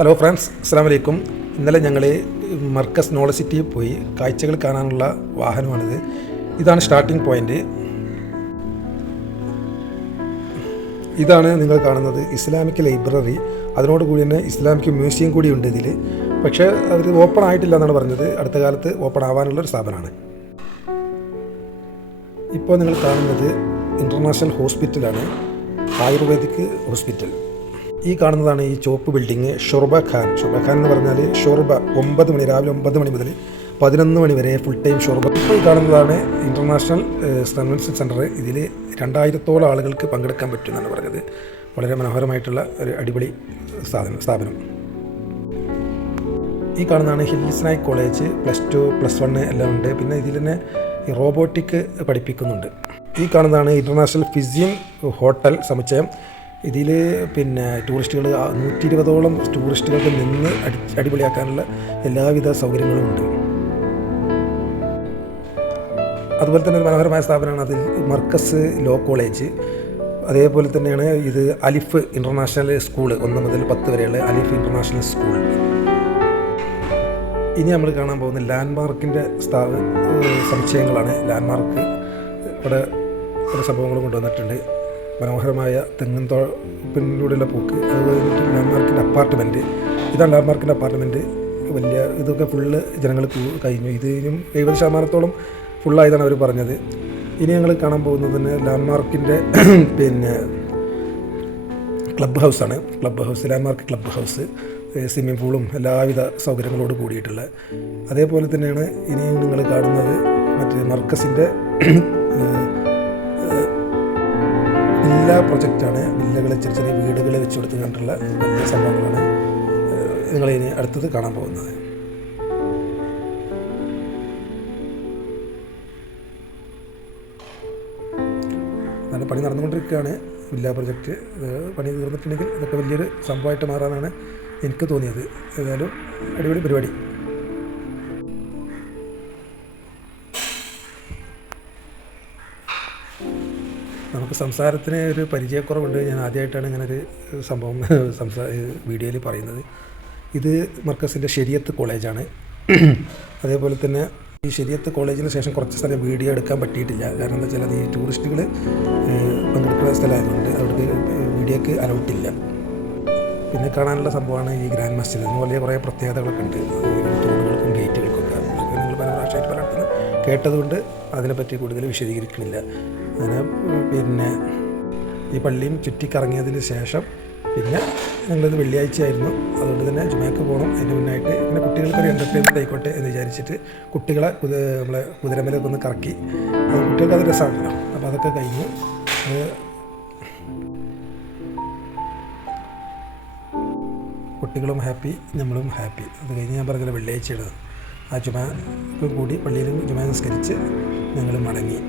Hello friends, അസ്സലാമു അലൈക്കും. ഇന്നലെ ഞങ്ങൾ മർക്കസ് നോളജ് സിറ്റിയിൽ പോയി കാഴ്ചകൾ കാണാനുള്ള വാഹനമാണിത്. ഇതാണ് സ്റ്റാർട്ടിംഗ് പോയിൻ്റ്. ഇതാണ് നിങ്ങൾ കാണുന്നത് ഇസ്ലാമിക് ലൈബ്രറി. അതിനോടുകൂടി തന്നെ ഇസ്ലാമിക് മ്യൂസിയം കൂടി ഉണ്ട് ഇതിൽ. പക്ഷേ അവർ ഓപ്പൺ ആയിട്ടില്ല എന്നാണ് പറഞ്ഞത്. അടുത്ത കാലത്ത് ഓപ്പൺ ആവാനുള്ളൊരു സ്ഥാപനമാണ്. ഇപ്പോൾ നിങ്ങൾ കാണുന്നത് ഇൻ്റർനാഷണൽ ഹോസ്പിറ്റലാണ്, ആയുർവേദിക് ഹോസ്പിറ്റൽ. ഈ കാണുന്നതാണ് ഈ ചുവപ്പ് ബിൽഡിങ്. ഷൊർബ ഖാൻ എന്ന് പറഞ്ഞാൽ ഷൊർബ 9 മണി, രാവിലെ 9 മണി മുതൽ 11 മണി വരെ ഫുൾ ടൈം ഷൊർബ. ഇപ്പോൾ ഈ കാണുന്നതാണ് ഇൻ്റർനാഷണൽ കൺവെൻഷൻ സെൻറ്റർ. ഇതിൽ 2000-ഓളം ആളുകൾക്ക് പങ്കെടുക്കാൻ പറ്റുമെന്നാണ് പറഞ്ഞത്. വളരെ മനോഹരമായിട്ടുള്ള ഒരു അടിപൊളി സ്ഥാപനം. ഈ കാണുന്നതാണ് ഹിൽസ് നായ് കോളേജ്. +2, +1 എല്ലാം ഉണ്ട്. പിന്നെ ഇതിൽ തന്നെ റോബോട്ടിക് പഠിപ്പിക്കുന്നുണ്ട്. ഈ കാണുന്നതാണ് ഇൻ്റർനാഷണൽ ഫിസിയൻ ഹോട്ടൽ സമുച്ചയം. ഇതിൽ പിന്നെ ടൂറിസ്റ്റുകൾ 120-ഓളം ടൂറിസ്റ്റുകൾക്ക് നിന്ന് അടിപൊളിയാക്കാനുള്ള എല്ലാവിധ സൗകര്യങ്ങളും ഉണ്ട്. അതുപോലെ തന്നെ ഒരു മനോഹരമായ സ്ഥാപനമാണ് അതിൽ മർക്കസ് ലോ കോളേജ്. അതേപോലെ തന്നെയാണ് ഇത് അലിഫ് ഇൻ്റർനാഷണൽ സ്കൂൾ, 1 മുതൽ 10 വരെയുള്ള അലിഫ് ഇൻ്റർനാഷണൽ സ്കൂൾ. ഇനി നമ്മൾ കാണാൻ പോകുന്ന ലാൻഡ്മാർക്കിൻ്റെ സമുച്ചയങ്ങളാണ്. ലാൻഡ്മാർക്ക് ഇവിടെ പല സംഭവങ്ങൾ കൊണ്ടുവന്നിട്ടുണ്ട്. മനോഹരമായ തെങ്ങിൻ തോപ്പിലൂടെയുള്ള പോക്ക്. അത് കഴിഞ്ഞിട്ട് ലാൻഡ്മാർക്കിൻ്റെ അപ്പാർട്ട്മെൻറ്റ്. ഇതാണ് ലാൻഡ്മാർക്കിൻ്റെ അപ്പാർട്ട്മെൻറ്റ്. വലിയ ഇതൊക്കെ ഫുള്ള് ജനങ്ങൾ കഴിഞ്ഞു. ഇതിനും 70% ഫുള്ളായതാണ് അവർ പറഞ്ഞത്. ഇനി ഞങ്ങൾ കാണാൻ പോകുന്നത് തന്നെ ലാൻഡ്മാർക്കിൻ്റെ പിന്നെ ക്ലബ് ഹൗസാണ്. ലാൻഡ്മാർക്ക് ക്ലബ് ഹൗസ്, സ്വിമ്മിംഗ് പൂളും എല്ലാവിധ സൗകര്യങ്ങളോട് കൂടിയിട്ടുള്ള. അതേപോലെ തന്നെയാണ് ഇനിയും നിങ്ങൾ കാണുന്നത് മറ്റേ മർക്കസിൻ്റെ വില്ല പ്രൊജക്റ്റാണ്. വില്ലകൾ, ചെറിയ ചെറിയ വീടുകൾ വെച്ച് കൊടുത്ത് കണ്ടുള്ള വലിയ സംഭവങ്ങളാണ് നിങ്ങളിനി അടുത്തത് കാണാൻ പോകുന്നത്. നല്ല പണി നടന്നുകൊണ്ടിരിക്കുകയാണ്. വില്ല പ്രൊജക്റ്റ് പണി തീർന്നിട്ടുണ്ടെങ്കിൽ ഇതൊക്കെ വലിയൊരു സംഭവമായിട്ട് മാറാനാണ് എനിക്ക് തോന്നിയത്. ഏതായാലും അടിപൊളി പരിപാടി. നമുക്ക് സംസാരത്തിന് ഒരു പരിചയക്കുറവുണ്ട്. ഞാൻ ആദ്യമായിട്ടാണ് ഇങ്ങനൊരു സംഭവം വീഡിയോയിൽ പറയുന്നത്. ഇത് മർക്കസിൻ്റെ ശരിയത്ത് കോളേജാണ്. അതേപോലെ തന്നെ ഈ ശരിയത്ത് കോളേജിന് ശേഷം കുറച്ച് സ്ഥലം വീഡിയോ എടുക്കാൻ പറ്റിയിട്ടില്ല. കാരണം എന്താ വെച്ചാൽ അത് ഈ ടൂറിസ്റ്റുകൾ പങ്കെടുക്കുന്ന സ്ഥലമായതുകൊണ്ട് അവർക്ക് വീഡിയോക്ക് അലൗട്ടില്ല. പിന്നെ കാണാനുള്ള സംഭവമാണ് ഈ ഗ്രാൻഡ് മസ്ജിദ്. ഇതിന് വലിയ കുറേ പ്രത്യേകതകളൊക്കെ ഉണ്ട്. തൂണുകൾക്കും ഗേറ്റുകൾക്കൊക്കെ അതൊക്കെ നിങ്ങൾ പല പ്രാവശ്യമായിട്ട് പലയിടത്തുനിന്ന് കേട്ടതുകൊണ്ട് അതിനെപ്പറ്റി കൂടുതൽ വിശദീകരിക്കുന്നില്ല. അങ്ങനെ പിന്നെ ഈ പള്ളിയും ചുറ്റിക്കറങ്ങിയതിന് ശേഷം പിന്നെ ഞങ്ങളിത് വെള്ളിയാഴ്ചയായിരുന്നു. അതുകൊണ്ട് തന്നെ ജുമയ്ക്ക് പോകണം. അതിന് മുന്നായിട്ട് പിന്നെ കുട്ടികൾക്കൊരു എൻ്റർടൈൻമെൻറ്റ് ആയിക്കോട്ടെ എന്ന് വിചാരിച്ചിട്ട് കുട്ടികളെ നമ്മളെ കുതിരമേലൊക്കെ ഒന്ന് കറക്കി. കുട്ടികൾക്ക് അത് രസമാണല്ലോ. അപ്പോൾ അതൊക്കെ കഴിഞ്ഞു. കുട്ടികളും ഹാപ്പി, നമ്മളും ഹാപ്പി. അത് കഴിഞ്ഞ് ഞാൻ പറഞ്ഞത് വെള്ളിയാഴ്ചയാണ്. ആ ജുമ കൂടി പള്ളിയിലും ജുമ നിസ്കരിച്ച് ഞങ്ങൾ മടങ്ങി.